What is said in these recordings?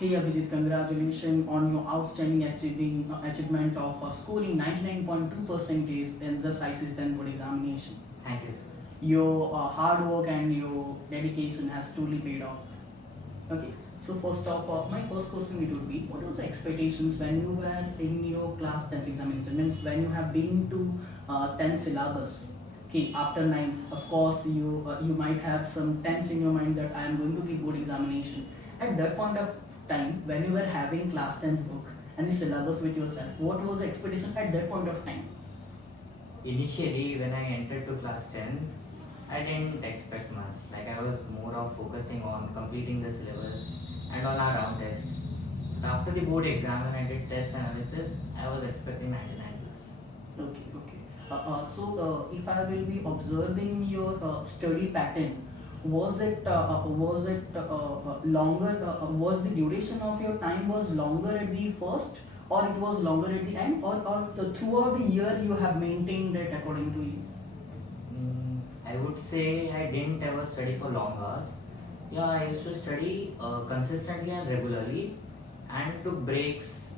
Hey Abhijit, congratulations on your outstanding achievement of scoring 99.2 percentage in the ICC 10 board examination. Thank you, sir. Your hard work and your dedication has truly paid off. Okay, so first off, my first question it would be, what was the expectations when you were in your class 10th examination? Means when you have been to 10 syllabus. Okay, after 9th, of course, you might have some tense in your mind that I am going to give board examination. At that point of time, when you were having class 10th book and the syllabus with yourself, what was the expectation at that point of time? Initially, when I entered to class 10, I didn't expect much. Like I was more of focusing on completing the syllabus and on our round tests. But after the board exam and I did test analysis, I was expecting 99 plus. Okay, okay. So if I will be observing your study pattern, was it longer? Was the duration of your time was longer at the first, or it was longer at the end, or throughout the year you have maintained it according to you? I would say I didn't ever study for long hours. Yeah, I used to study consistently and regularly and took breaks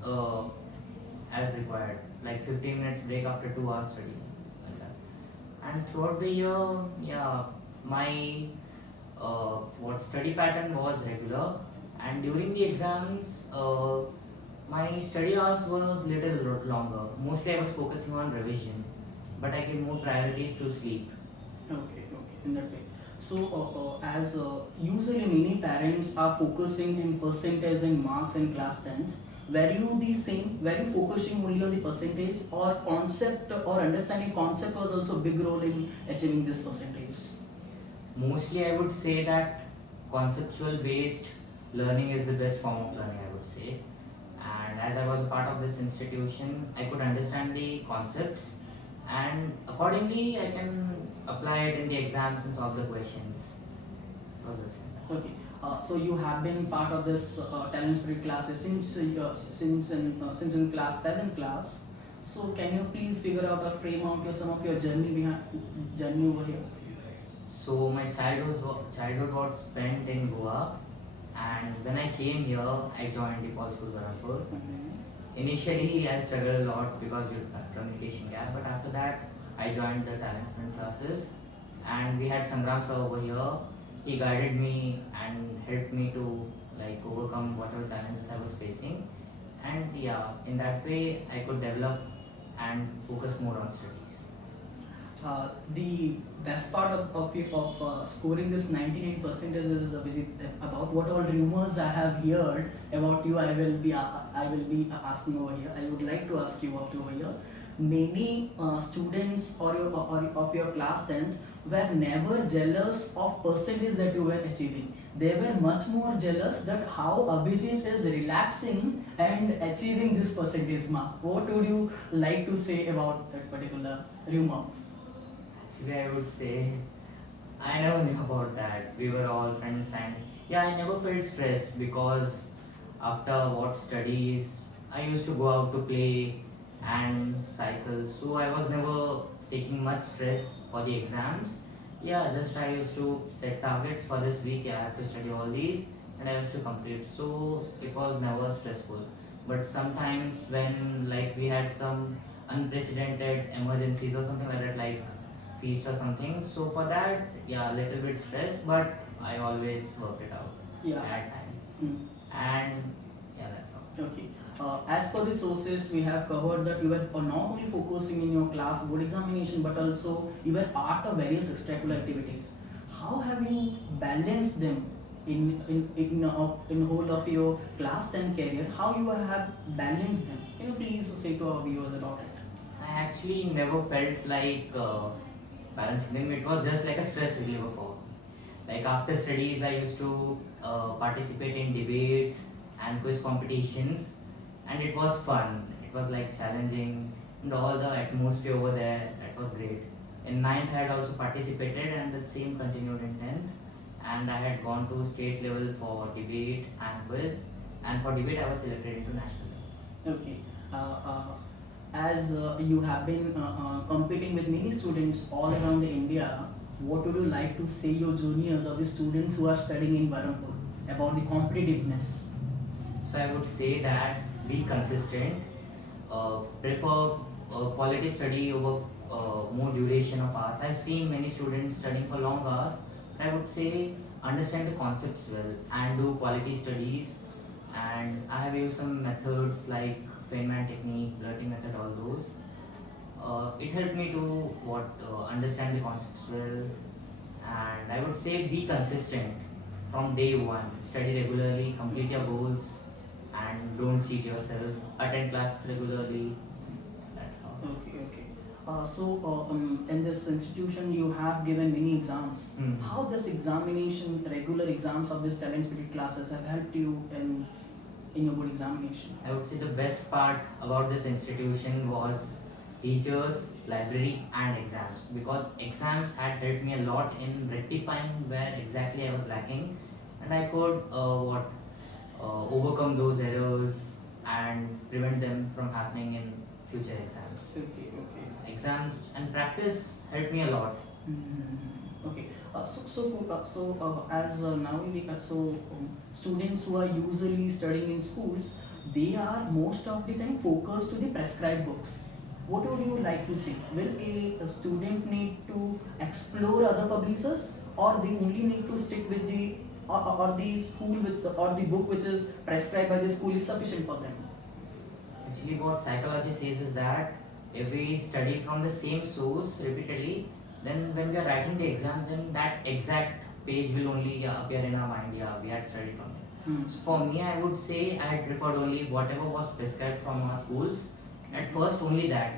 as required, like 15 minutes break after 2 hours study. Like that. And throughout the year, yeah, my what study pattern was regular, and during the exams, my study hours was little longer. Mostly I was focusing on revision, but I gave more priorities to sleep. Okay, okay, in that way. So, as usually many parents are focusing in percentage and marks in class 10th, were you the same? Were you focusing only on the percentage, or concept or understanding concept was also a big role in achieving this percentage? Mostly I would say that conceptual based learning is the best form of learning, I would say. And as I was a part of this institution, I could understand the concepts, and accordingly I can apply it in the exams and solve the questions. It was just like that. Okay. So you have been part of this talent spirit classes since in class 7 class. So can you please figure out or frame out some of your journey over here? So my childhood was spent in Goa, and when I came here, I joined the Paul School Barampur. Initially, I struggled a lot because of communication gap, but after that, I joined the talent front classes, and we had Sangram sir over here. He guided me and helped me to like overcome whatever challenges I was facing, and yeah, in that way, I could develop and focus more on studies. The best part of scoring this 99 percentage is about what all rumors I have heard about you. I will be asking over here. I would like to ask you about over here. Many students or of your class 10th were never jealous of percentage that you were achieving. They were much more jealous that how Abhijit is relaxing and achieving this percentage mark. What would you like to say about that particular rumor? Actually, I would say I never knew about that. We were all friends, and yeah, I never felt stressed because after what studies, I used to go out to play and cycle. So I was never taking much stress for the exams. Yeah, just I used to set targets for this week. Yeah, I have to study all these, and I used to complete. So it was never stressful. But sometimes when like we had some unprecedented emergencies or something like that, like feast or something. So for that, yeah, a little bit stressed, but I always work it out Yeah. at time. Hmm. And yeah, that's all. Okay. As per the sources, we have covered that you were not only focusing in your class board examination, but also you were part of various extracurricular activities. How have you balanced them in whole of your class 10 career? How you have balanced them? Can you please say to our viewers about it? I actually never felt like balancing them. It was just like a stress reliever for me. Like after studies, I used to participate in debates and quiz competitions, and it was fun. It was like challenging, and all the atmosphere over there. That was great. In ninth, I had also participated, and the same continued in 10th. And I had gone to state level for debate and quiz, and for debate, I was selected into national levels. Okay. As you have been competing with many students all around India, what would you like to say your juniors or the students who are studying in Barampur about the competitiveness? So I would say that be consistent, prefer quality study over more duration of hours. I've seen many students studying for long hours, but I would say understand the concepts well and do quality studies. And I have used some methods like Feynman technique, blurting method, all those. It helped me to understand the concepts well, and I would say be consistent from day one. Study regularly, complete your goals, and don't cheat yourself. Attend classes regularly. That's all. Okay, okay. In this institution, you have given many exams. Hmm. How this examination, regular exams of this talent spirit classes have helped you in your good examination? I would say the best part about this institution was teachers, library, and exams, because exams had helped me a lot in rectifying where exactly I was lacking, and I could overcome those errors and prevent them from happening in future exams. Okay, okay. Exams and practice helped me a lot. Okay. As now we students who are usually studying in schools, they are most of the time focused to the prescribed books. What would you like to see? Will a student need to explore other publishers, or they only need to stick with the or the school with or the book which is prescribed by the school is sufficient for them? Actually, what psychology says is that if we study from the same source repeatedly, then when we are writing the exam, then that exact page will only appear in our mind. Yeah, we had studied from it. So for me, I would say I had preferred only whatever was prescribed from our schools. At first, only that.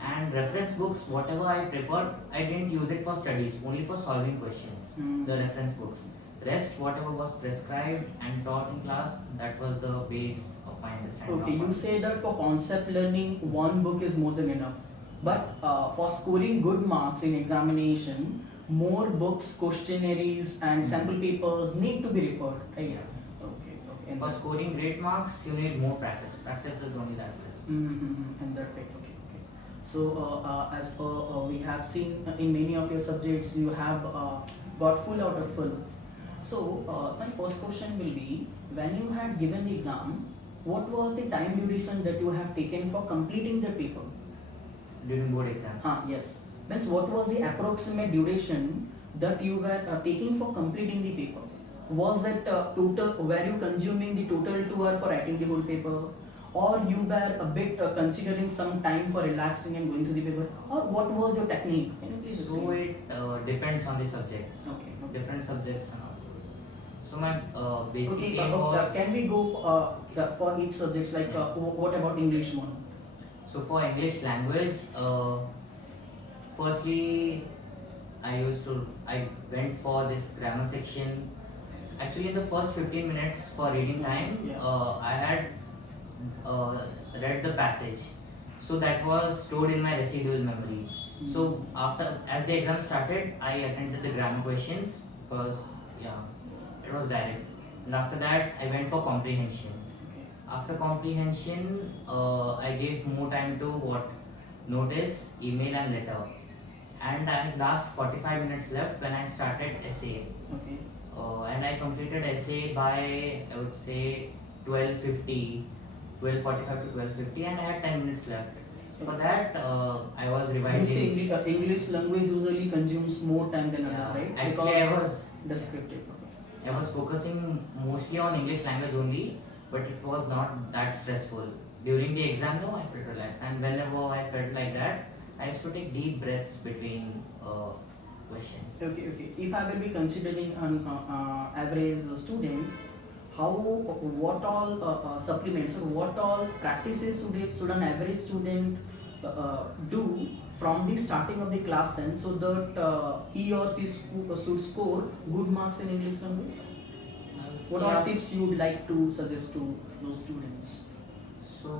And reference books, whatever I preferred, I didn't use it for studies, only for solving questions. The reference books. Rest, whatever was prescribed and taught in class, that was the base of my understanding. Okay, you say that for concept learning, one book is more than enough. But for scoring good marks in examination, more books, questionnaires, and sample papers need to be referred. Right? Yeah. Okay, okay. For scoring great marks, you need more practice. Practice is only that. And that way, okay, okay. So, as per we have seen in many of your subjects, you have got full out of full. So, my first question will be: when you had given the exam, what was the time duration that you have taken for completing the paper? During board exams. Yes. Means what was the approximate duration that you were taking for completing the paper? Was it total? Were you consuming the total 2 hours for writing the whole paper, or you were a bit considering some time for relaxing and going through the paper, or what was your technique? Can you please So explain? it depends on the subject. Okay. Okay. Different subjects and all those. So my basic Okay. aim was. Can we go for each subjects? Like what about English one? So for English language, firstly, I went for this grammar section. Actually, in the first 15 minutes for reading time, Yeah. I had read the passage. So that was stored in my residual memory. So as the exam started, I attended the grammar questions because it was direct. And after that, I went for comprehension. Okay. After comprehension, I gave more time to notice, email, and letter. And I had last 45 minutes left when I started essay. Okay. And I completed essay by, I would say, 12:50, 12:45 to 12:50, and I had 10 minutes left. For that, I was You revising. say English language usually consumes more time than others, Yeah. right? Actually, Because I was descriptive. I was focusing mostly on English language only, but it was not that stressful. During the exam, no, I felt relaxed, and whenever I felt like that, I used to take deep breaths between questions. Okay, okay. If I will be considering an average student, what all supplements or what all practices should an average student do from the starting of the class then, so that he or she should score good marks in English language? I would What say are af- tips you would like to suggest to those students? So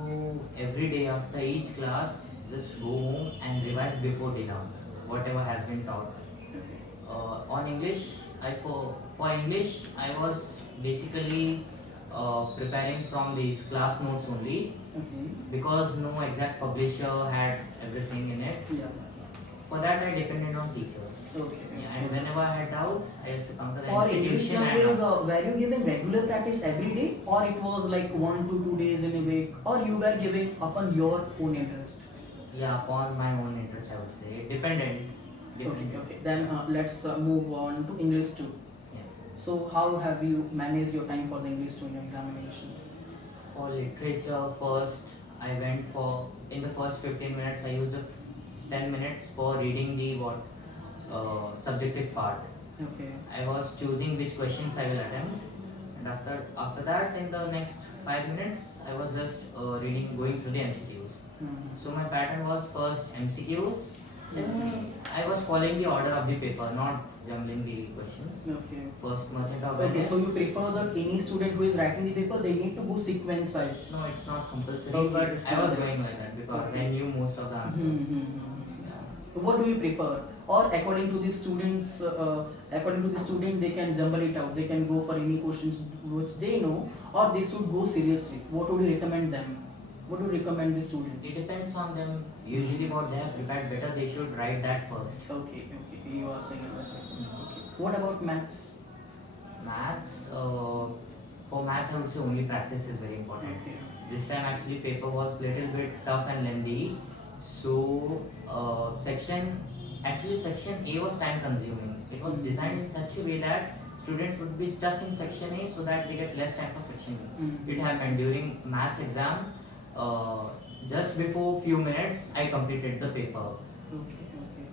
every day after each class, just go home and revise before dinner, whatever has been taught. Okay. On English, for English, I was basically preparing from these class notes only, Okay. because no exact publisher had everything in it. Yeah. For that, I depended on teachers. Okay. Yeah, and whenever I had doubts, I used to come to the For English institution and language, ask. were you giving regular practice every day, or it was like 1 to 2 days in a week, or you were giving upon your own interest? Yeah, upon my own interest, I would say. It depended. Okay, okay. Then let's move on to English 2. Yeah. So, how have you managed your time for the English 2 in your examination? For literature, first I went for, in the first 15 minutes, I used the 10 minutes for reading the subjective part. Okay. I was choosing which questions I will attempt, and after that, in the next 5 minutes, I was just going through the MCQs. Mhm. So my pattern was first MCQs, then I was following the order of the paper, not jumbling the questions. Okay. First merchant of Okay, Venice. so you prefer that any student who is writing the paper, they need to go sequence wise. No, it's not compulsory, Okay, but it's I not was there. going like that because Okay. I knew most of the answers. Yeah. What do you prefer? Or according to the students, according to the student, they can jumble it out. They can go for any questions which they know, or they should go seriously. What would you recommend them? What would you recommend the It students? depends on them. Usually, what they have prepared better, they should write that first. Okay, okay, you are saying about that. Okay. What about maths? Maths, for maths, I would say only practice is very important. Okay. This time, actually, paper was little bit tough and lengthy. So, section A was time consuming. It was designed in such a way that students would be stuck in section A so that they get less time for section B. Mhm. It happened during maths exam. Just before few minutes, I completed the paper. Okay, okay.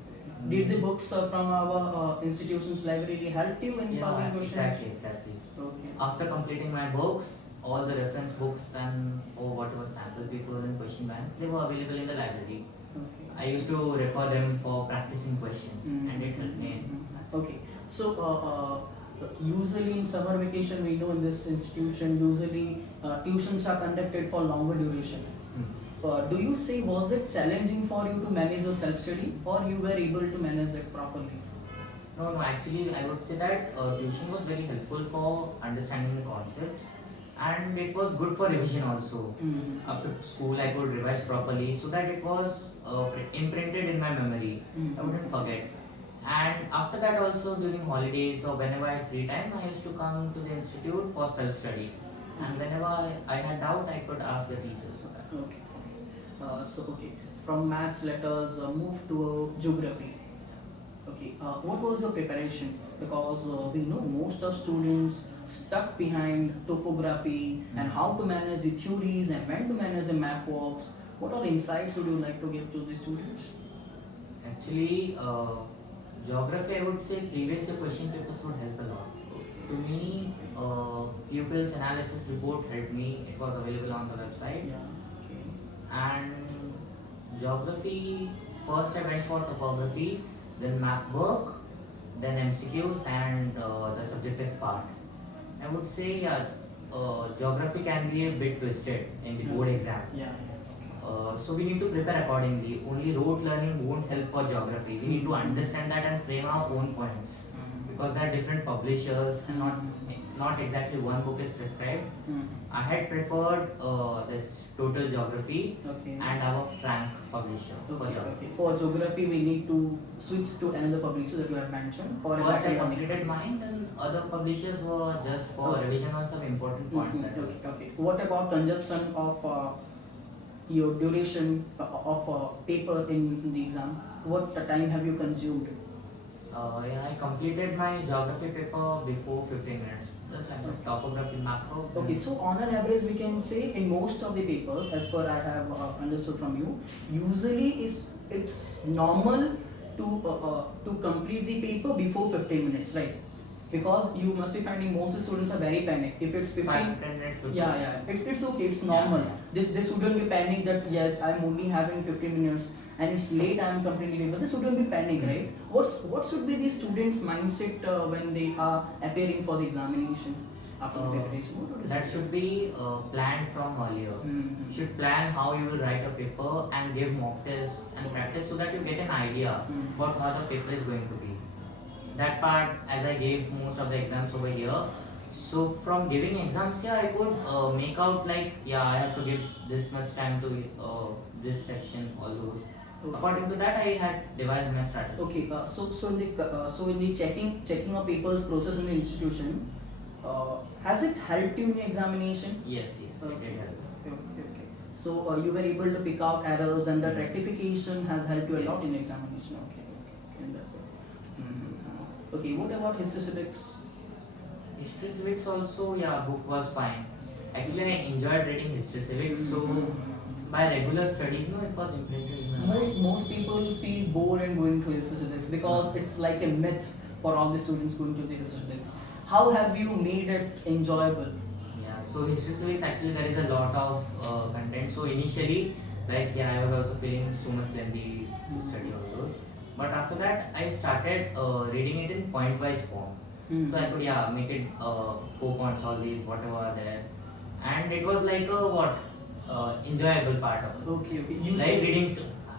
Did the books from our institution's library help you in solving questions? Exactly. Okay. After completing my books, all the reference books and whatever sample papers and question banks, they were available in the library. Okay. I used to refer them for practicing questions, and it helped me. Okay. So, usually in summer vacation, we know in this institution, usually tuitions are conducted for longer duration. Do you say was it challenging for you to manage your self-study, or you were able to manage it properly? No, actually, I would say that tuition was very helpful for understanding the concepts, and it was good for revision also. After school, I could revise properly so that it was imprinted in my memory. I wouldn't forget. And after that, also during holidays or whenever I had free time, I used to come to the institute for self studies. And whenever I had doubt, I could ask the teachers for that. Okay. Okay. From maths, let us move to geography. Okay. What was your preparation? Because we know most of students stuck behind topography and how to manage the theories and when to manage the map walks. What all insights would you like to give to the students? Actually, geography, I would say previous year question papers would help a lot. To me, pupils analysis report helped me. It was available on the website. Yeah. Okay. And geography, first I went for topography, then map work, then MCQs and the subjective part. I would say, yeah, geography can be a bit twisted in the board exam. Yeah. So we need to prepare accordingly. Only rote learning won't help for geography. We need to understand that and frame our own points, because there are different publishers and not exactly one book is prescribed. I had preferred this Total Geography Okay. and our Frank publisher for Okay, geography. okay. For geography, we need to switch to another publisher that you have mentioned. For First I academic completed purposes. mine, then other publishers were just for Okay. revision on some important points. that Okay, okay. What about consumption of your duration of paper in the exam? What time have you consumed? Yeah, I completed my geography paper before 15 minutes. Just like the topography macro. Okay, so on an average, we can say in most of the papers, as per I have understood from you, usually it's normal to complete the paper before 15 minutes, right? Because you must be finding most students are very panicked. If it's 15, 5-10 minutes. would be- yeah, it's okay, it's normal. Yeah. This shouldn't be panic that yes, I'm only having 15 minutes and it's late, I'm completing paper. This shouldn't be panic, right? What should be the students' mindset when they are appearing for the examination after the preparation? What would you That say? should be planned from earlier. Mhm. You should plan how you will write a paper and give mock tests and practice so that you get an idea about how the paper is going to be. That part, as I gave most of the exams over here, so from giving exams here, I could make out like, yeah, I have to give this much time to this section, all those. Okay. According to that, I had devised my strategy. Okay, so in the checking of papers process in the institution, has it helped you in the examination? Yes, yes, it Okay. did help. Okay. So you were able to pick out errors, and that Mhm. rectification has helped you a Yes. lot in the examination. Okay. In that way. Okay. What about history civics? History civics also, yeah, book was fine. Actually, I enjoyed reading history civics, so by regular studies, no, it was implemented in my mind. Most people feel bored in going to history civics because it's like a myth for all the students going to the history civics. How have you made it enjoyable? Yeah, so history civics actually there is a lot of content. So initially, like yeah, I was also feeling so much lengthy to study all those. But after that, I started reading it in point-wise form. So I could yeah make it 4 points all these whatever are there, and it was like a what enjoyable part of it. Okay. You Like say reading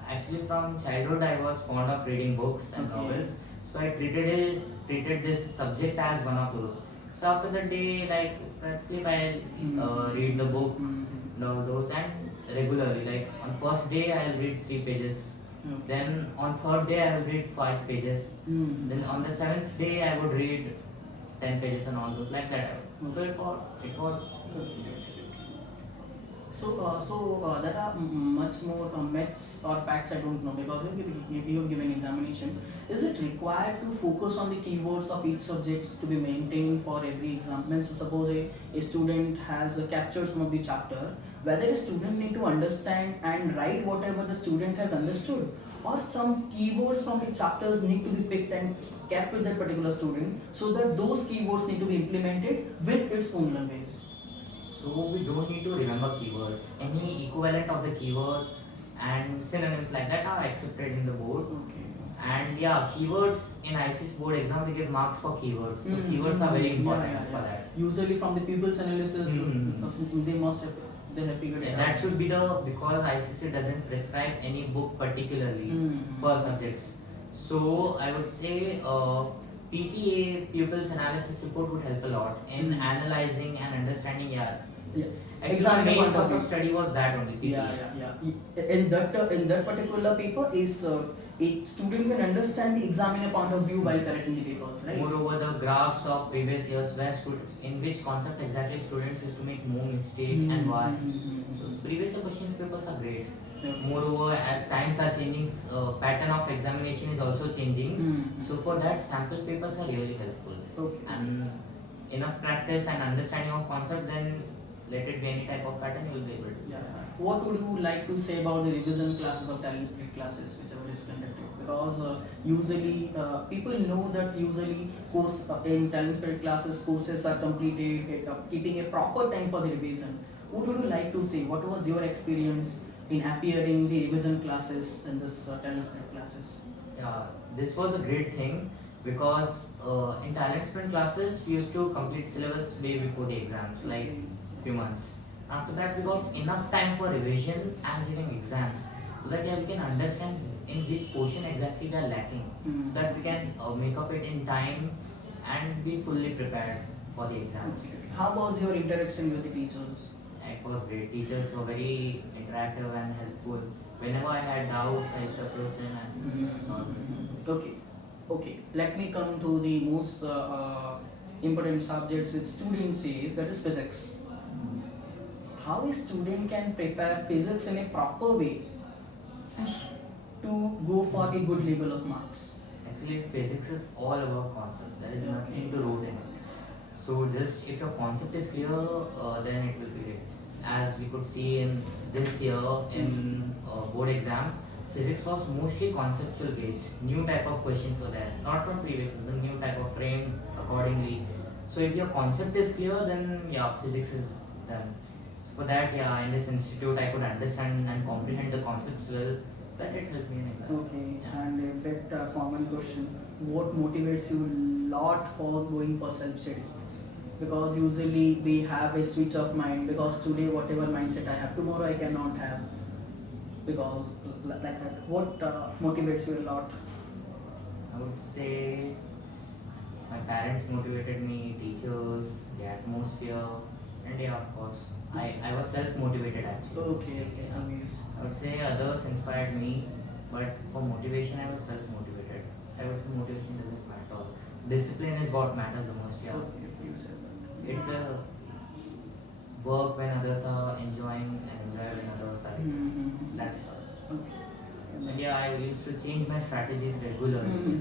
actually from childhood I was fond of reading books and Okay. novels, so I treated this subject as one of those. So after the day, like practically I read the book and all those, and regularly like on first day I'll read 3 pages, Okay. then on third day I will read 5 pages, then on the seventh day I would read 10 pages and all those like that. So it was So there are much more myths or facts I don't know because you have given examination. Is it required to focus on the keywords of each subjects to be maintained for every exam? Means suppose a student has captured some of the chapter, whether a student need to understand and write whatever the student has understood, or some keywords from the chapters need to be picked and kept with that particular student so that those keywords need to be implemented with its own language. So we don't need to remember keywords. Any equivalent of the keyword and synonyms like that are accepted in the board. Okay. And yeah, keywords in ICS board exam they give marks for keywords. So keywords are very important for that. Usually from the pupils analysis, Mhm. they have figured it And out. that should be because ICC doesn't prescribe any book particularly for subjects. So I would say PTA pupils analysis report would help a lot in Mhm. analyzing and understanding. Yeah, Yeah. actually Examiner the main point of source view. of study was that only PTA. Yeah. In that particular paper is a student can understand the examiner point of view while correcting the papers, right? Moreover, the graphs of previous years where in which concept exactly students used to make more mistake and why. Those previous year questions papers are great. Moreover, as times are changing, pattern of examination is also changing. So for that, sample papers are really helpful. Okay. And enough practice and understanding of concept, then let it be any type of pattern, you will be able to. Yeah. What would you like to say about the revision classes of talent spirit classes, whichever is conducted? Because usually people know that usually course in talent spirit classes courses are completed, keeping a proper time for the revision. What would you like to say? What was your experience in appearing the revision classes in this talent spirit classes? Yeah, this was a great thing because in talent sprint classes we used to complete syllabus way before the exams, like few months. After that, we got enough time for revision and giving exams, so that yeah, we can understand in which portion exactly we are lacking, so that we can make up it in time and be fully prepared for the exams. How was your interaction with the teachers? It was great. Teachers were very interactive and helpful. Whenever I had doubts, I used to approach them and solve it. Okay. Let me come to the most important subjects which students says, that is physics. How a student can prepare physics in a proper way to go for a good level of marks? Actually, physics is all about concept. There is nothing to rote in it. So just if your concept is clear, then it will be great. As we could see in this year in board exam, physics was mostly conceptual based. New type of questions were there, not from previous, but new type of frame accordingly. So if your concept is clear, then yeah, physics is done. So for that, yeah, in this institute, I could understand and comprehend the concepts well. That it helped me in exam. Okay, Yeah. and a bit common question. What motivates you lot for going for self-study? Because usually we have a switch of mind because today whatever mindset I have, tomorrow I cannot have. Because like that, what motivates you a lot? I would say my parents motivated me, teachers, the atmosphere, and yeah, of course, I was self-motivated actually. Okay, amazing. I would say others inspired me, But for motivation, I was self-motivated. I would say motivation doesn't matter. Discipline is what matters the most. Yeah, Okay, okay, you said that. it will work when others are enjoying and enjoy when others are. Mm-hmm. That's Okay. and yeah, I used to change my strategies regularly.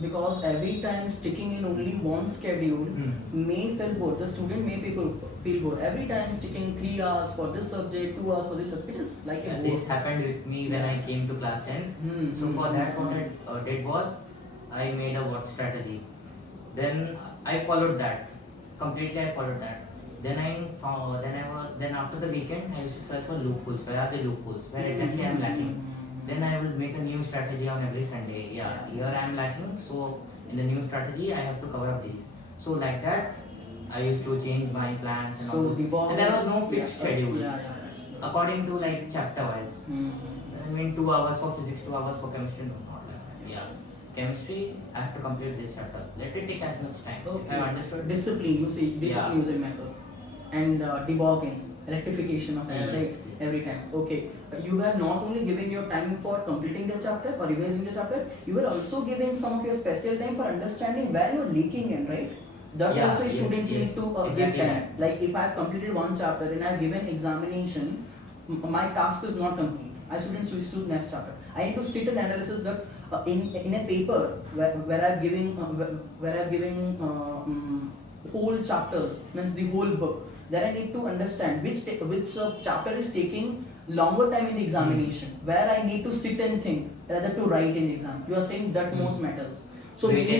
Because every time sticking in only one schedule may feel bored. The student may feel bored. Every time sticking 3 hours for this subject, 2 hours for this subject, it is like a Yeah, bore. this happened with me when I came to class 10th. So for that, what I did was I made a what strategy. Then I followed that completely. I followed that. Then I found, then after the weekend I used to search for loopholes. Where are the loopholes? Where exactly I am lacking? Then I will make a new strategy on every Sunday. Yeah, here I am lacking. So in the new strategy I have to cover up these. So like that, I used to change my plans and all. Those. And there was no fixed schedule. Yes. According to like chapter wise. I mean 2 hours for physics, 2 hours for chemistry. No, not like that. Yeah. Chemistry, I have to complete this chapter. Let it take as much time. Okay. I understood. Discipline, you see, discipline is a method. And debugging, rectification of error, right? Yes. Every time. Okay. You were not only giving your time for completing the chapter or revising the chapter, you were also giving some of your special time for understanding where you're leaking in, right? That Yeah, also a yes, student yes. need to give Exactly time. that. Like if I've completed one chapter and I've given examination, my task is not complete. I shouldn't switch to next chapter. I need to sit and analysis that in a paper where I've given whole chapters, means the whole book. Then I need to understand which chapter is taking longer time in the examination, where I need to sit and think rather to write in the exam. You are saying that most matters. So many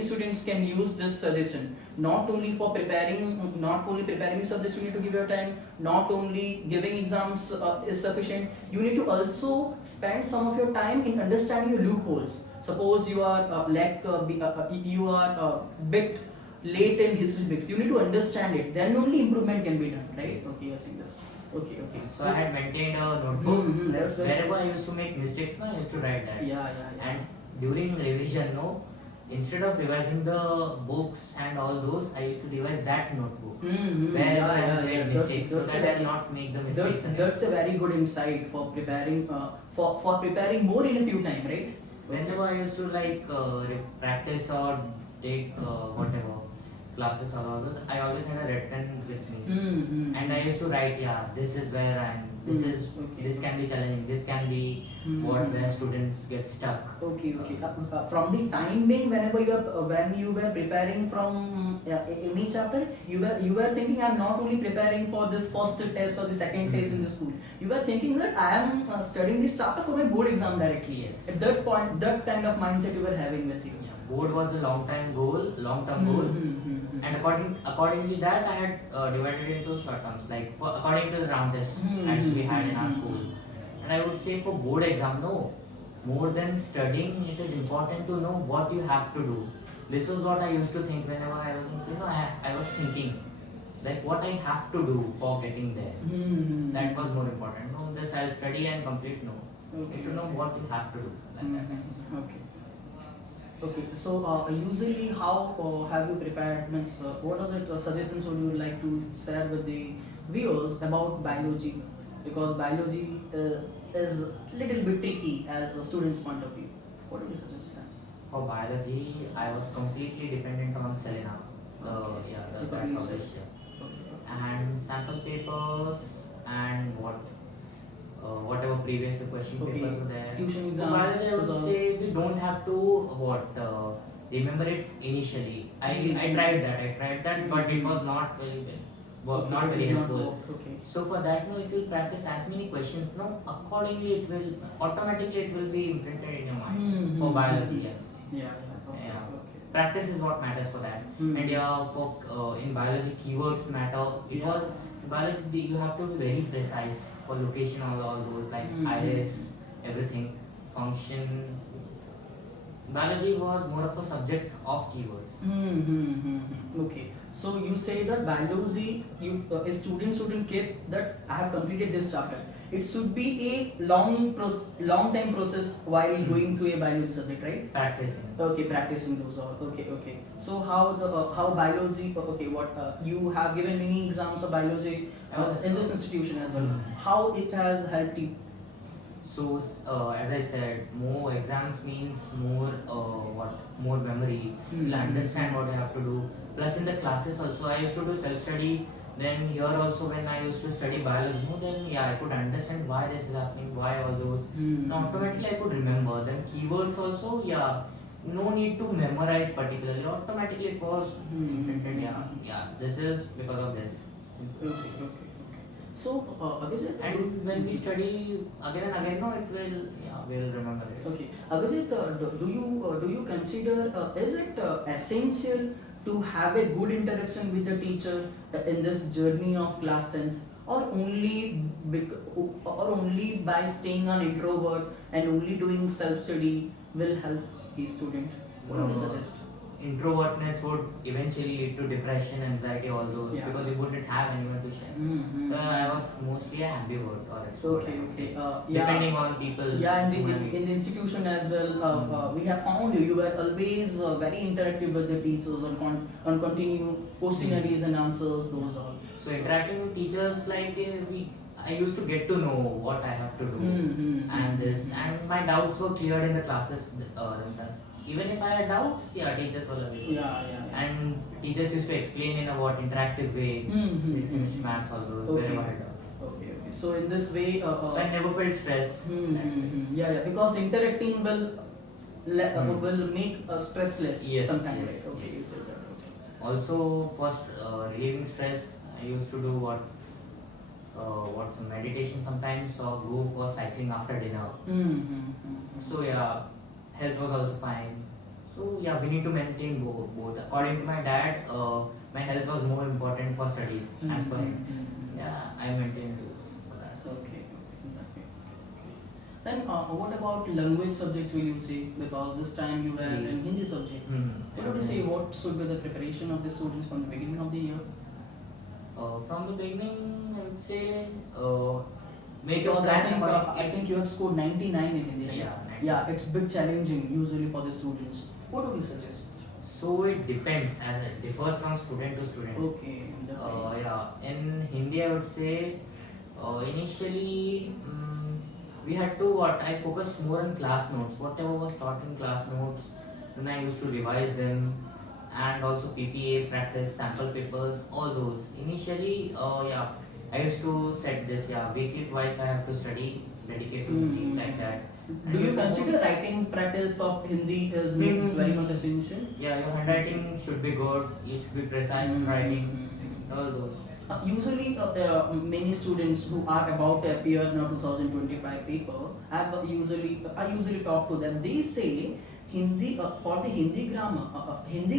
students can use this suggestion. Not only preparing the subjects you need to give your time. Not only giving exams is sufficient. You need to also spend some of your time in understanding your loopholes. Suppose you are bit late in history books. You need to understand it. Then only improvement can be done, right? Yes. Okay, you're saying this. Okay. So I had maintained a notebook. That's very- Wherever I used to make mistakes, I used to write that. Yeah. And during revision, instead of revising the books and all those, I used to revise that notebook. Wherever I have made mistakes, so that I will not make the mistakes. That's a very good insight for preparing for preparing more in a few time, right? Whenever I used to practice or take whatever classes or all those, I always had a red pen with me. And I used to write, this is where I am. This can be challenging. This can be where students get stuck. Okay. From the time being, when you were preparing from any chapter, you were thinking, I'm not only preparing for this first test or the second test in the school. You were thinking that I am studying this chapter for my board exam directly. Yes. At that point, that kind of mindset you were having with you. Board was a long-term goal, and accordingly that I had divided into short terms, like according to the round tests that we had in our school. And I would say for board exam, more than studying, it is important to know what you have to do. This was what I used to think whenever I was, I was thinking like what I have to do for getting there. That was more important. This I'll study and complete. You need to know what you have to do. Like that. Okay, so usually how have you prepared, what are the suggestions would you like to share with the viewers about biology? Because biology is little bit tricky as a student's point of view. What would you suggest then? For biology, I was completely dependent on Selena, the publisher. And sample papers and whatever previous question papers were there. Tuition So exams. biology, I would say we don't have to remember it initially. I tried that, but it was not very well, not very helpful. Okay. So for that, if you practice as many questions, accordingly it will automatically be imprinted in your mind for biology. Yeah. Practice is what matters for that. And in biology, keywords matter. Because in biology you have to be very precise for location, all those like iris, everything, function. Biology was more of a subject of keywords. Okay. So you say that biology, a student shouldn't keep that I have completed this chapter. It should be a long time process while going through a biology subject, right? Practicing. Okay, practicing those all. Okay. So how biology? You have given many exams of biology in this institution as well. How it has helped you? So as I said, more exams means more more memory. You'll understand what you have to do. Plus in the classes also, I used to do self study. Then here also when I used to study biology, no, then yeah I could understand why this is happening, why all those. And automatically I could remember. Then keywords also, yeah, no need to memorize particularly. Automatically it was imprinted. Yeah, yeah. This is because of this. Okay, okay, okay. So, Abhijit, And when we study again and again, no, it will, yeah, we'll remember it. okay, Abhijit, do you consider is it essential to have a good interaction with the teacher in this journey of class 10th, or only by staying an introvert and only doing self study will help the student? What would you suggest? Introvertness would eventually lead to depression, anxiety, all those, Yeah. because you wouldn't have anyone to share. Mm-hmm. I was mostly a ambivert or extrovert. Okay, I would okay. say. Yeah. Depending on people. Yeah, whom I meet. in the institution as well, we have found you were always very interactive with the teachers and on continue questionnaires and answers, those all. So interacting with teachers, like I used to get to know what I have to do, and this, and my doubts were cleared in the classes themselves. Even if I had doubts, yeah, teachers were available. Yeah. And teachers used to explain in a what interactive way. Chemistry, maths, all those. Okay. Wherever I had doubt. Okay. So in this way, So I never felt stress. yeah, because interacting will make stress less Yes, sometimes. yes, Right? Okay, yes. you said that. Okay. Also, for relieving stress, I used to do some meditation sometimes, or go for cycling after dinner. So yeah, health was also fine. So yeah, we need to maintain both. According to my dad, my health was more important for studies as per him. Yeah, I maintained too for that. Okay. Then what about language subjects will you say? Because this time you were in Hindi subject. What would you say, what should be the preparation of the students from the beginning of the year? From the beginning, I would say make your Because plans according. I think you have scored 99 in Hindi, right? Yeah, 99. Yeah, it's a bit challenging usually for the students. What would you suggest? So it depends, as it differs from student to student. Okay. Yeah, in Hindi I would say initially we had to I focused more on class notes. Whatever was taught in class notes, then I used to revise them, and also PPA practice, sample papers, all those. Initially, yeah, I used to set this, yeah, weekly twice I have to study, dedicate to Hindi like that. Do you And consider before- writing practice of Hindi is very much essential? Yeah, your handwriting should be good. You should be precise in writing. All those. Usually, many students who are about to appear now 2025 paper, I usually talk to them. They say Hindi for the Hindi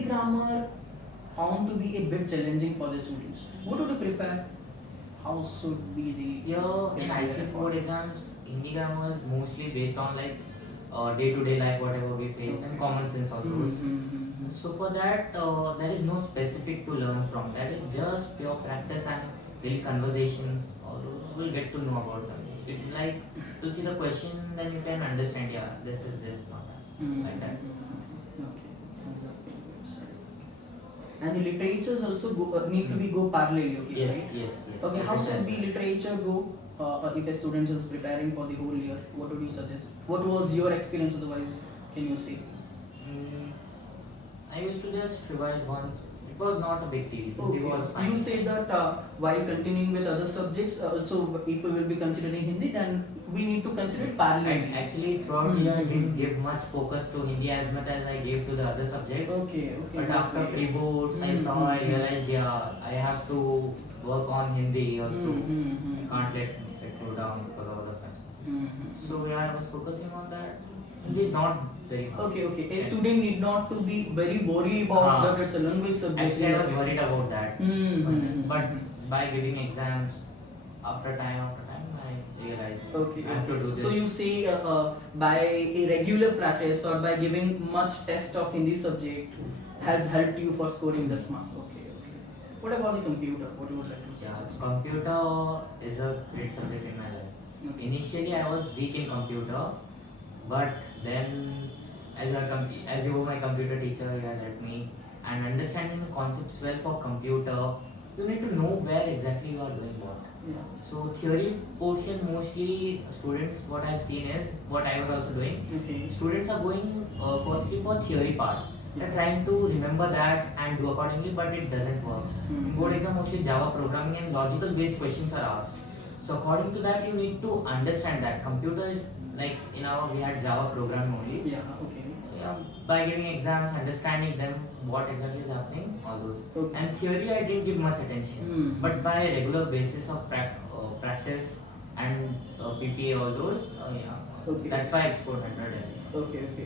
grammar found to be a bit challenging for the students. What would you prefer? How should be the Yeah, in ICS board exams, Hindi grammar is mostly based on like day-to-day life, whatever we face, and common sense all those. So for that, there is no specific to learn from. That is just pure practice and real conversations. All those will get to know about them. It, like to see the question, then you can understand. Yeah, this is this, not that, like that. And the literatures also need to be go parallel, okay, Yes, right? yes, yes. Okay, how should Exactly. be literature go if a student is preparing for the whole year? What would you suggest? What was your experience otherwise? Can you say? I used to just revise once. It was not a big deal. Hindi was Okay. fine. You say that while continuing with other subjects, also if we will be considering Hindi, then we need to consider it parallel. And actually, throughout the year, I didn't give much focus to Hindi as much as I gave to the other subjects. Okay. But after okay. pre-boards, I saw, I realized, yeah, I have to work on Hindi also. I can't let it go down because of other things. So yeah, I was focusing on that. Hindi is not very hard. Okay. A student need not to be very worried about that it's a language subject. Actually, I was worried about that. But Mm-hmm. by giving exams, after time, I realized Okay. I have to do this. So you say by a regular practice or by giving much test of Hindi subject has helped you for scoring this mark. Okay. What about the computer? What you would like to say? Yeah, computer is a great subject in my life. Okay. Initially, I was weak in computer, but then as you were my computer teacher, you had helped me, and understanding the concepts well for computer, you need to know where exactly you are doing what. Yeah. So theory portion mostly students, what I've seen is what I was also doing. Okay. Students are going firstly for theory part. They're Yeah. trying to remember that and do accordingly, but it doesn't work. In board exam, mostly Java programming and logical based questions are asked. So according to that, you need to understand that computer is like in our we had Java programming only. Yeah. Okay. Yeah, by giving exams, understanding them, what exactly is happening, all those. Okay. And theory, I didn't give much attention. But by regular basis of practice and PPA, all those, yeah. Okay. That's why I scored 100. Okay, okay.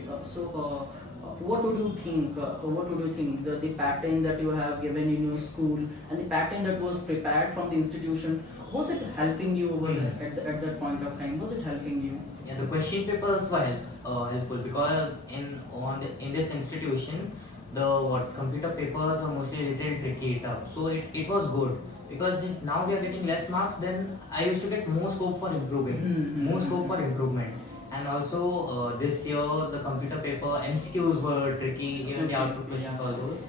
What would you think? What would you think the pattern that you have given in your school and the pattern that was prepared from the institution, was it helping you over there at that point of time? Was it helping you? Yeah, the question papers were helpful because in this institution, the what computer papers are mostly little tricky tough. So it was good because if now we are getting less marks, then I used to get more scope for improving, more scope for improvement. And also this year the computer paper MCQs were tricky, even the output questions, all those.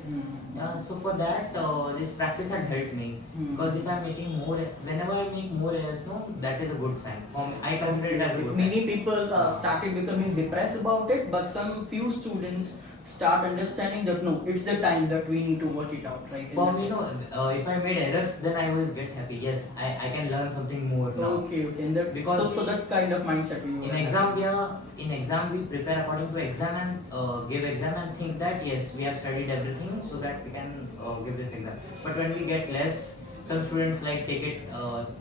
Yeah, so for that this practice had helped me because if I'm making more, whenever I make more errors, no, that is a good sign. For me, I consider it as a good Many sign. people started becoming depressed about it, but some few students start understanding that no, it's the time that we need to work it out, right? For me, no, if I made errors, then I will get happy. Yes, I can learn something more now. Okay, okay. And that, Because so that kind of mindset we In exam we prepare according to exam and give exam and think that yes, we have studied everything so that we can give this exam. But when we get less, some students like take it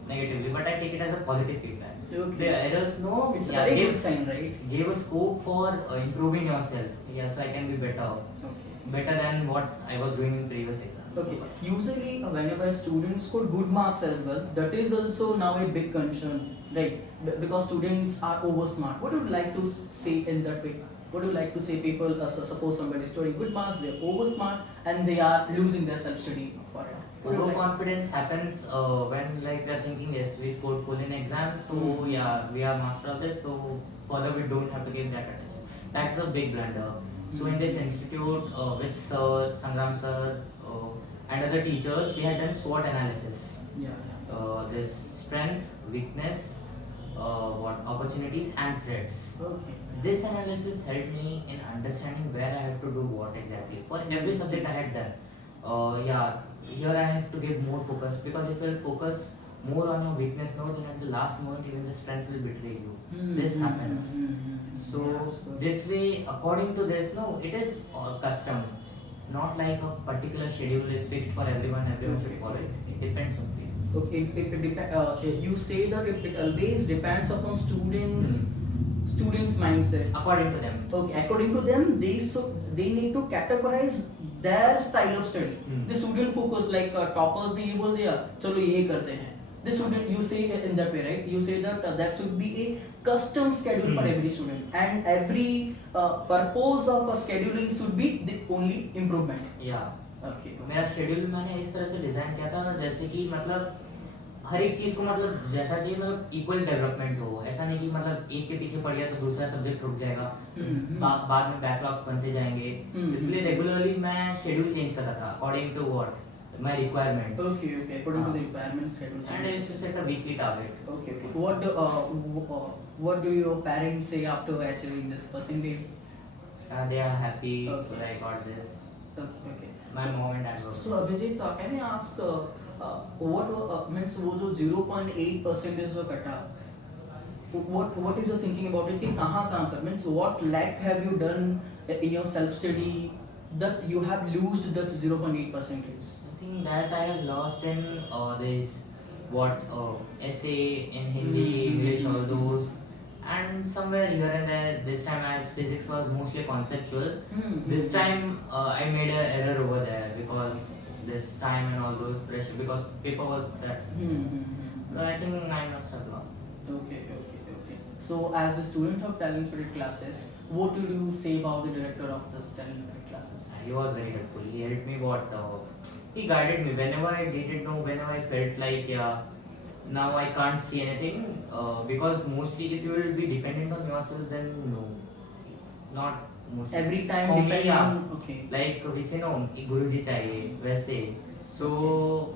negatively, but I take it as a positive feedback. Okay. The errors, no, It's yeah, a very give, good sign, right? gave a scope for improving yourself. Yeah, so I can be better, Okay. better than what I was doing in previous exam. Okay. Usually, whenever students score good marks as well, that is also now a big concern, right? Because students are over smart. What would you like to say in that way? What do you like to say? People, suppose somebody is scoring good marks, they're over smart, and they are losing their self study for it. What do you like? Overconfidence happens when like they're thinking yes we scored full in exam, so yeah we are master of this, so further we don't have to give that attention. That's a big blunder. So in this institute with Sir Sangram Sir and other teachers, we had done SWOT analysis. Yeah. This strength, weakness, what opportunities and threats. Okay. This analysis helped me in understanding where I have to do what exactly. For every subject I had done, yeah, here I have to give more focus because if you focus more on your weakness, no, then at the last moment even the strength will betray you. This happens. So this way, according to this, no, it is custom, not like a particular schedule is fixed for everyone. Everyone should follow it. It depends on you. Okay, you say that it always depends upon students' mindset. According to them. Okay, according to them, they need to categorize their style of study. The student focus like toppers नहीं बोल दिया, चलो ये करते हैं. The student, you say in that way, right? You say that there should be a custom schedule for every student, and every purpose of a scheduling should be the only improvement. Yeah. Okay. मेरा schedule मैंने इस तरह से design किया था जैसे कि मतलब हर एक चीज को मतलब जैसा चाहिए मतलब इक्वल डेवलपमेंट हो, ऐसा नहीं कि मतलब एक के पीछे पड़ गया तो दूसरा सब्जेक्ट रुक जाएगा, बाद में बैकलॉग्स बनते जाएंगे. इसलिए रेगुलरली मैं शेड्यूल चेंज करता था according to what my requirements. Okay, according to the requirements schedule. And I used to set a weekly target. Okay. What do your parents say after achieving this percentage? They are happy Okay. that I got this. Okay. My mom and dad were. So Abhijit, can I ask what means वो जो 0.8% जो कटा, what is your thinking about it? कि कहाँ पर means what lack have you done in your self study that you have lost that 0.8%? I think that I have lost in this essay in Hindi, English, all those, and somewhere here and there. This time as physics was mostly conceptual. This time I made an error over there because this time and all those pressure because paper was that. So I think I must have lost. Okay. So as a student of talent spirit classes, what would you say about the director of this talent spirit classes? He was very helpful. He helped me he guided me whenever I didn't know, whenever I felt like yeah, now I can't see anything because mostly if you will be dependent on yourself then no, not mostly. Every time For me, depending yeah. on okay. Like we say no, Guruji चाहिए वैसे सो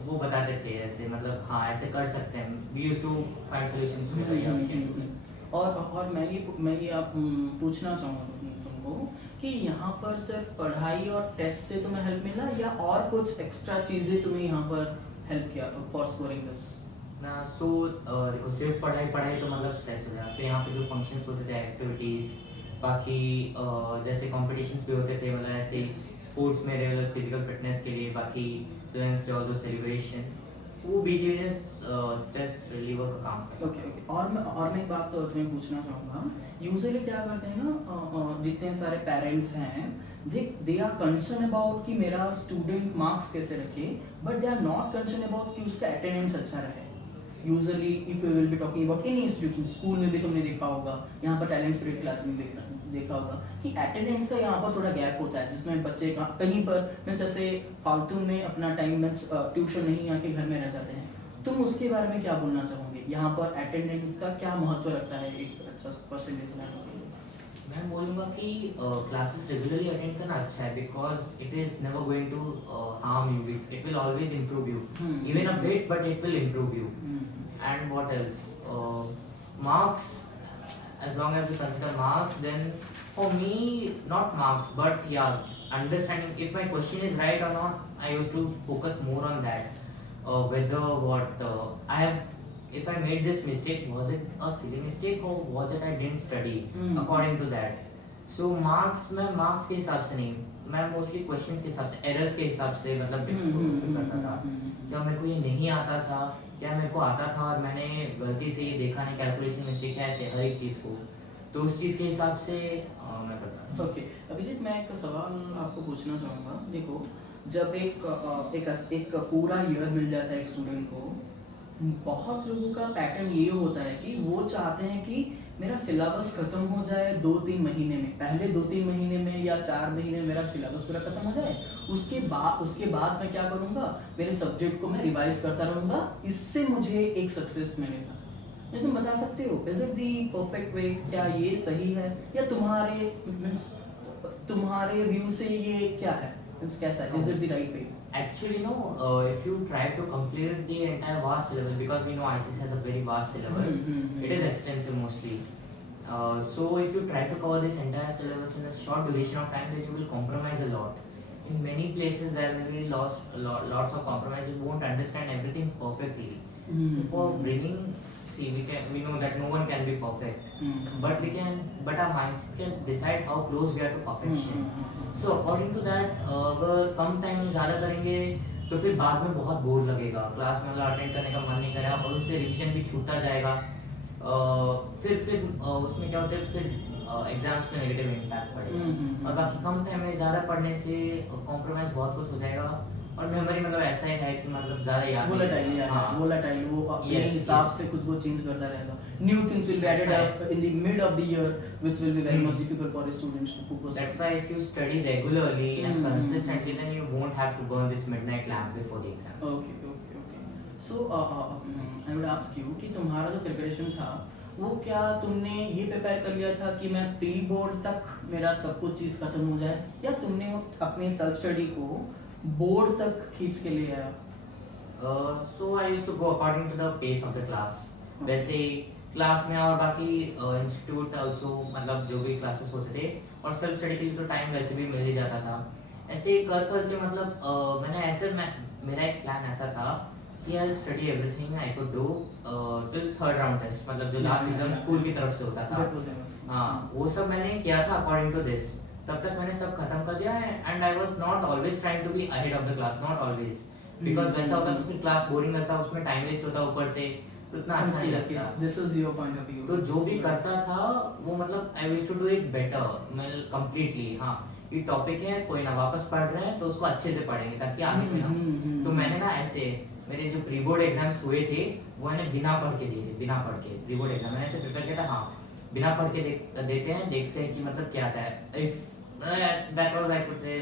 वो बताते थे ऐसे, मतलब हाँ ऐसे कर सकते हैं, we used to find solutions together, या वी कैन डू इट। और मैं ये आप पूछना चाहूँगा तुमको कि यहाँ पर सिर्फ पढ़ाई और टेस्ट से तुम्हें हेल्प मिला या और कुछ एक्स्ट्रा चीज़ें तुम्हें यहाँ पर हेल्प किया फॉर स्कोरिंग दिस? ना सो देखो, सिर्फ पढ़ाई पढ़ाई तो मतलब स्ट्रेस हो जाता, फिर यहाँ पे जो फंक्शंस होते थे, एक्टिविटीज़, बाकी जैसे कॉम्पिटिशन्स भी होते थे, मतलब ऐसे Yes. स्पोर्ट्स में रेगुलर फिजिकल फिटनेस के लिए, बाकी चिल्ड्रंस डे, ऑल दो सेलिब्रेशन, वो भी चीज़ें स्ट्रेस रिलीवर का काम करते ओके ओके, और मैं एक बात तो तुम्हें पूछना चाहूँगा, यूजुअली क्या करते हैं ना, जितने सारे पेरेंट्स हैं, दे आर कंसर्न अबाउट कि मेरा स्टूडेंट मार्क्स कैसे रखे, but they are not concern about कि उसका अटेंडेंस अच्छा रहे। Usually if you will be talking about any institution, school में भी तुमने देखा होगा, यहाँ पर टैलेंट स्पिरिट क्लास में देखा होगा कि अटेंडेंस का यहाँ पर थोड़ा गैप होता है, जिसमें बच्चे कहीं पर मीन्स जैसे फालतू में अपना टाइम मीन्स ट्यूशन नहीं आके घर में रह जाते हैं। तुम उसके बारे में क्या बोलना चाहोगे? यहाँ पर अटेंडेंस का क्या महत्व रखता है एक अच्छा परसेंटेज लाने के लिए? मैं बोलूँगा कि क्लासेस रेगुलरली अटेंड करना अच्छा है, because it is never going to harm you, it will always improve you, even a bit, but it will improve you. And what else? Marks, as long as we consider marks, then for me, not marks, but yeah, understanding if my question is right or not, I used to focus more on that. Whether what I have, if I made this mistake, was it a silly mistake or was it I didn't study according to that? So marks, मैं marks के हिसाब से नहीं, मैं mostly questions के हिसाब से, errors के हिसाब से मतलब करता था। जब मेरे को ये नहीं आता था, क्या मेरे को आता था और मैंने गलती से ये देखा नहीं, कैलकुलेशन मिस्टेक है ऐसे हर एक चीज़ को, तो उस चीज़ के हिसाब से मैं करता। ओके अभिजीत, मैं एक सवाल आपको पूछना चाहूँगा। देखो, जब एक पूरा ईयर मिल जाता है एक स्टूडेंट को, बहुत लोगों का पैटर्न ये होता है कि वो चाहते हैं कि मेरा सिलेबस खत्म हो जाए 2-3 महीने में, पहले 2-3 महीने में या 4 महीने में मेरा सिलेबस पूरा खत्म हो जाए, उसके बाद मैं क्या करूँगा, मेरे सब्जेक्ट को मैं रिवाइज करता रहूँगा, इससे मुझे एक सक्सेस मिलेगा। ये तुम बता सकते हो, is it the perfect way? क्या ये सही है या तुम्हारे व्यू से ये क्या है, कैसा है, is it the right way? Actually, no. If you try to complete the entire vast syllabus, because we know ICC has a very vast syllabus, it is extensive mostly. So if you try to cover this entire syllabus in a short duration of time, then you will compromise a lot. In many places, there will be lots of compromise. You won't understand everything perfectly. So for bringing, see, we know that no one can be perfect, but our minds can decide how close we are to perfection. So according to that, अगर कम time में ज़्यादा करेंगे तो फिर बाद में बहुत bore लगेगा, क्लास में मतलब अटेंड करने का मन नहीं करेगा और उससे रिवीजन भी छूटता जाएगा। फिर उसमें क्या होता है, फिर एग्जाम्स में नेगेटिव इम्पैक्ट पड़ेगा। और बाकी कम टाइम में ज़्यादा पढ़ने से कॉम्प्रोमाइज़ बहुत कुछ हो जाएगा और मेमोरी मतलब ऐसा ही है कि मतलब ज़्यादा याद वोलेटाइल वो अपने हिसाब से खुद को चेंज करता रहेगा। New things will be added up in the mid of the year which will be very much difficult for students to focus. That's why if you study regularly and consistently, then you won't have to burn this midnight lamp before the exam. Okay. So I would ask you कि तुम्हारा जो preparation था वो क्या तुमने ये prepare कर लिया था कि मैं प्री बोर्ड तक मेरा सब कुछ चीज़ खत्म हो जाए, या तुमने अपने सेल्फ स्टडी को बोर्ड तक खींच के ले आया? So I used to go according to the pace of the class. वैसे क्लास में और बाकी इंस्टीट्यूट ऑल्सो, मतलब जो भी क्लासेस होते थे और सेल्फ स्टडी के लिए तो टाइम वैसे भी मिल ही जाता था। ऐसे कर के मतलब मैंने ऐसे मेरा एक प्लान ऐसा था कि I study everything I could do till third round test, मतलब जो लास्ट एग्जाम स्कूल की तरफ से होता था। हाँ, वो सब मैंने किया था अकॉर्डिंग टू दिस। तब तक मैंने सब खत्म कर दिया है and I was not always trying to be ahead of the class, not always, because वैसा होता तो फिर क्लास बोरिंग लगता, उसमें टाइम वेस्ट होता ऊपर से, तो इतना अच्छा नहीं लगता। This is your point of view. तो जो भी करता था वो मतलब I used to do it better, मतलब कंप्लीटली। हाँ, ये टॉपिक है, कोई ना वापस पढ़ रहे हैं तो उसको अच्छे से पढ़ेंगे ताकि आगे में ना। तो मैंने ना ऐसे मेरे जो प्री बोर्ड एग्जाम्स हुए थे वो मैंने बिना पढ़ के दिए थे, बिना पढ़ के प्री बोर्ड एग्जाम मैंने ऐसे प्रिपेयर किया था। हाँ, बिना पढ़ के देखते हैं कि मतलब क्या आता है। If that was, I could say,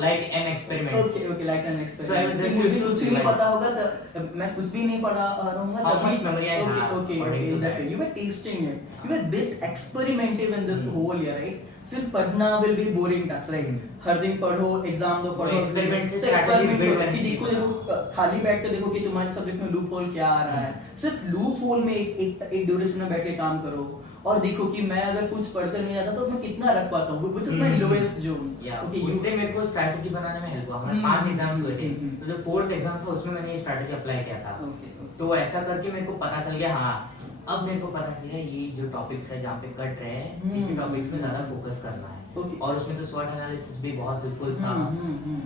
like an experiment. Okay, like an experiment. So I was just मुझे कुछ नहीं पता होगा तो मैं कुछ भी नहीं पढ़ा रहूँगा। How much memory I have. Okay. That way you were tasting it. You were a bit experimental in this whole year, right? सिर्फ पढ़ना will be boring task right, हर दिन पढ़ो एग्जाम दो पढ़ो experiment से तो strategies experiment build करो करनी कि देखो चाहिए। देखो खाली बैठ के देखो कि तुम्हारे सब्जेक्ट में लूप होल क्या आ रहा है, सिर्फ लूप होल में एक ड्यूरेशन में बैठ के काम करो और देखो कि मैं अगर कुछ पढ़कर नहीं आता तो मैं कितना रख पाता हूँ, which is my lowest zone. या ओके उससे मेरे को स्ट्रैटेजी बनाने में हेल्प हुआ। हमारे 5 एग्जाम्स हुए थे, तो जो 4th एग्जाम था उसमें मैंने ये स्ट्रैटेजी अप्लाई किया था। ओके तो ऐसा करके मेरे को पता चल गया, हाँ अब मेरे को पता चल गया ये जो टॉपिक्स है जहाँ पे कट रहे हैं इसी टॉपिक्स में ज्यादा फोकस करना है। Okay. और उसमें तो स्वॉट एनालिसिस भी बहुत हेल्पफुल था।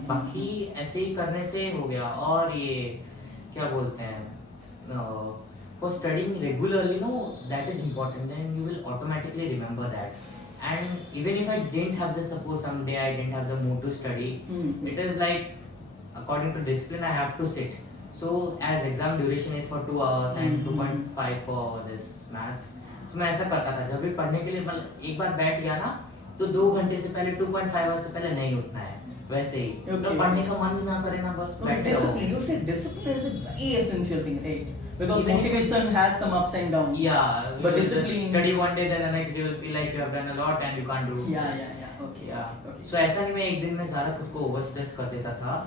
बाकी ऐसे ही करने से हो गया। और ये क्या बोलते हैं, for studying regularly no that is important, then you will automatically remember that. And even if I didn't have the suppose some day I didn't have the mood to study, it is like according to discipline I have to sit. So as exam duration is for 2 hours and 2.5 for this maths, so मैं ऐसा करता था जब भी पढ़ने के लिए मतलब एक बार बैठ गया ना तो 2 घंटे से पहले 2.5 आवर्स से पहले नहीं उठना है। वैसे ही मतलब पढ़ने का मन भी ना करे ना, बस बैठे रहो। Discipline, you say discipline is a very essential thing, right? Because Even if motivation has some ups and downs. Yeah, but you just discipline. study one day then the next day you will feel like you have done a lot and you can't do. Yeah. Okay. Yeah. Okay. So ऐसा नहीं मैं एक दिन में ज़्यादा खुद को over stress कर देता था,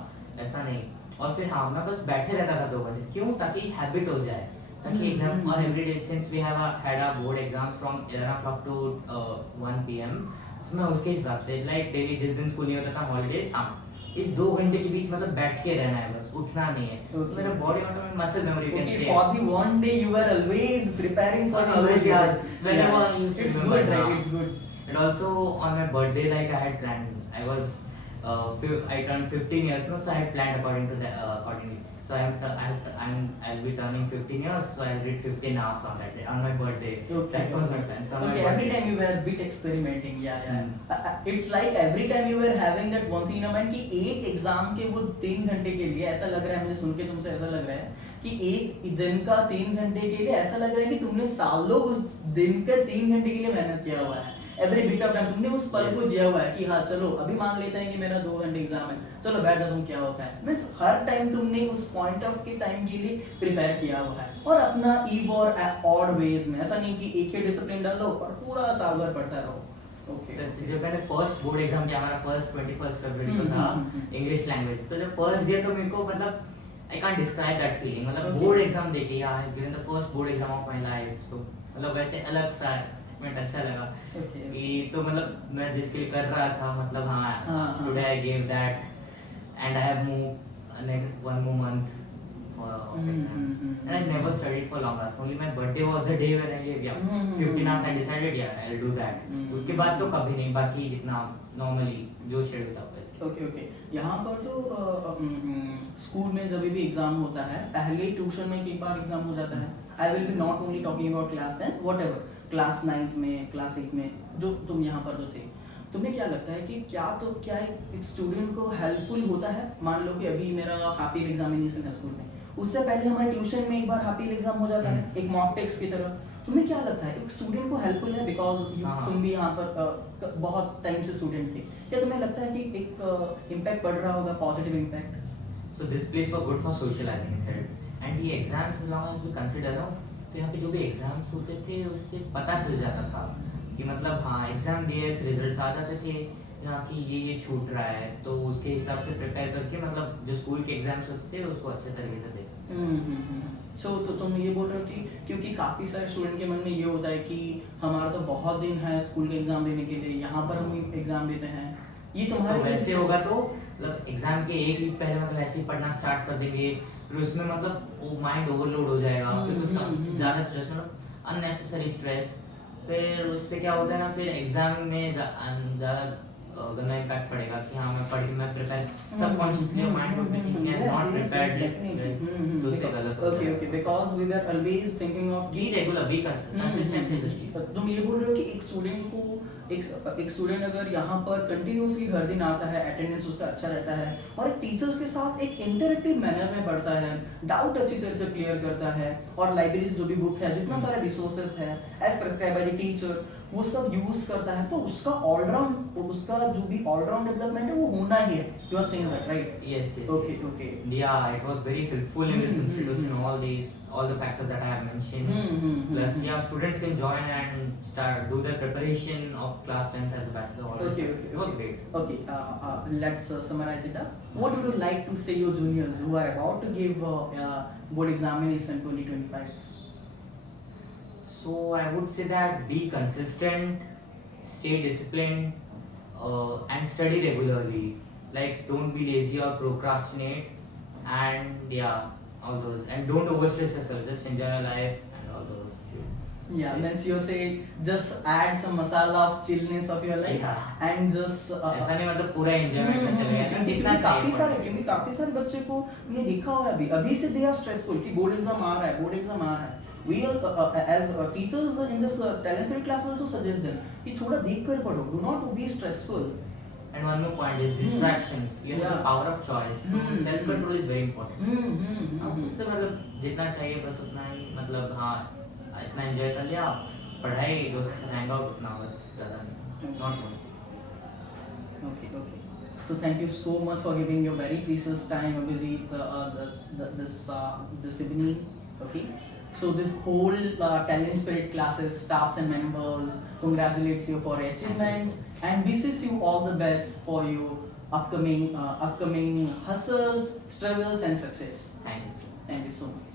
ऐसा नहीं। और फिर हाँ मैं बस बैठे रहता था 2 घंटे, क्यों? ताकि हैबिट हो जाए, ताकि एग्जाम और every day since we have had our board exams from 11 o'clock to 1 PM, so मैं उसके हिसाब से लाइक डेली जिस दिन स्कूल नहीं होता था हॉलीडेज, हाँ इस 2 घंटे के बीच मतलब बैठ के रहना है, बस उठना नहीं है। तो मेरा body automatic muscle memory can Okay, से for the one day you were always preparing for the Always, whole yes. day. Whenever I used to It's remember good, right? now. It's good. And also on my birthday, like I had planned, I turned 15 years now, so I had planned according to that accordingly. So I'll be turning 15 years, so I'll read 15 hours on that day, on my birthday. Okay. That was my plan. So on my Okay, every birthday. time you were a bit experimenting, it's like every time you were having that one thing in your mind कि एक exam के वो 3 घंटे के लिए ऐसा लग रहा है, मुझे सुन के तुमसे ऐसा लग रहा है कि एक दिन का 3 घंटे के लिए ऐसा लग रहा है कि तुमने सालों उस दिन के 3 घंटे के लिए मेहनत किया हुआ है। एवरी बिट ऑफ टाइम तुमने उस पल को जिया हुआ है कि हाँ चलो अभी मान लेते हैं कि मेरा 2 घंटे एग्जाम है, चलो बैठ जाता हूँ क्या होता है। मीन्स हर टाइम तुमने उस पॉइंट ऑफ के टाइम के लिए प्रिपेयर किया हुआ है और अपना ईव और ऑड वेज में, ऐसा नहीं कि एक ही डिसिप्लिन डालो और पूरा साल भर पढ़ता रहो। ओके जैसे जब मैंने फर्स्ट बोर्ड एग्जाम दिया, हमारा फर्स्ट 21 फरवरी को था इंग्लिश लैंग्वेज, तो जब फर्स्ट दिया तो मेरे को मतलब I can't describe that feeling, मतलब बोर्ड एग्जाम देके यार I given the first board exam of my life, so मतलब वैसे अलग सा मैं अच्छा लगा कि तो मतलब मैं जिसके लिए कर रहा था मतलब हाँ today I give that and I have move next 1 more month for exam and I never studied for long hours, only my birthday was the day when I gave 15 hours I decided I'll do that, उसके बाद तो कभी नहीं, बाकी जितना normally जो schedule था वैसे। ओके यहाँ पर तो स्कूल में जब भी एग्जाम होता है पहले ट्यूशन में एक बार एग्जाम हो जाता है। I will be not only talking about class 10 whatever, class 9th में क्लास 8 में जो तुम यहाँ पर जो थे, तुम्हें क्या लगता है कि क्या एक स्टूडेंट को हेल्पफुल होता है? मान लो कि अभी मेरा हाफ ईयर एग्जामिनेशन है स्कूल में, उससे पहले हमारे ट्यूशन में एक बार हाफ ईयर एग्जाम हो जाता है एक मॉक टेस्ट की तरह, तुम्हें क्या लगता है एक स्टूडेंट को हेल्पफुल है? बिकॉज तुम भी यहाँ पर बहुत टाइम से स्टूडेंट थे, क्या तुम्हें लगता है कि एक इम्पैक्ट पड़ रहा होगा, positive impact? So this place was good for socializing help and ये exams as long as we consider ना, तो यहाँ पे जो भी एग्जाम्स होते थे उससे पता चल जाता था कि मतलब हाँ एग्जाम दिए फिर रिजल्ट्स आ जाते थे यहाँ कि ये छूट रहा है, तो उसके हिसाब से प्रिपेयर करके मतलब जो स्कूल के एग्जाम्स होते थे उसको अच्छे तरीके से दे सकते। सो तो तुम ये बोल रहे हो कि क्योंकि काफ़ी सारे स्टूडेंट के मन में ये होता है कि हमारा तो बहुत दिन है स्कूल के एग्जाम देने के लिए, यहाँ पर हम एग्जाम देते हैं, ये तुम्हारे तो वैसे होगा तो मतलब एग्जाम के 1 वीक पहले मतलब ऐसे ही पढ़ना स्टार्ट कर देंगे, फिर उसमें मतलब माइंड ओवरलोड हो जाएगा, फिर कुछ ज़्यादा स्ट्रेस मतलब अननेसेसरी स्ट्रेस, फिर उससे क्या होता है ना फिर एग्जाम में ज़्यादा गंदा इम्पैक्ट पड़ेगा कि हाँ मैं prepare subconsciously mind would be thinking I am not prepared, तो उससे गलत होता है। Okay because we were always thinking of be regular be consistency is key. तुम ये बोल रहे हो कि एक स्टूडेंट को एक स्टूडेंट अगर यहाँ पर कंटिन्यूसली हर दिन आता है, अटेंडेंस उसका अच्छा रहता है और टीचर्स के साथ एक इंटरैक्टिव मैनर में पढ़ता है, डाउट अच्छी तरह से क्लियर करता है और लाइब्रेरी से जो भी बुक है, जितना सारा रिसोर्सेस है as prescribe by the teacher, वो सब यूज करता है, तो उसका ऑलराउंड उसका जो भी ऑलराउंड डेवलपमेंट है वो होना ही है। You are saying that right? Yes. Okay. Yeah, it was very helpful in this institution. all the factors that I have mentioned. Mm-hmm. Plus, yeah, students can join and start do their preparation of class 10th as a bachelor. All this. Okay, It was great. Okay, let's summarize it up. What would you like to say your juniors who are about to give board examination 2025? So I would say that be consistent, stay disciplined, and study regularly. Like don't be lazy or procrastinate, and yeah, all those. And don't overstress yourself. Just enjoy your life and all those. Yeah, means you say just add some masala of chillness of your life Yeah. and just ऐसा नहीं मतलब पूरा enjoyment में चले गए ना, जितना चाहिए क्योंकि काफी सारे बच्चे को हमने देखा हुआ है अभी से दे आर स्ट्रेसफुल कि बोर्ड एग्जाम आ रहा है बोर्ड एग्जाम आ रहा है we as teachers in this talent spirit classes also suggest them कि थोड़ा देख कर पढ़ो do not be stressful. And one more point is distractions. You have Yeah. the power of choice. So self control is very important. हाँ, Hmm. उससे मतलब जितना चाहिए बस उतना ही मतलब हाँ इतना एंजॉय कर लिया पढ़ाई दोस्तों के साथ हैंग आउट उतना बस ज़्यादा नहीं not more. Okay. So thank you so much for giving your very precious time, Abhijit, this evening. Okay. So this whole talent spirit classes, staffs and members congratulates you for your achievements and wishes you all the best for your upcoming hustles, struggles and success. Thank you. Thank you so much.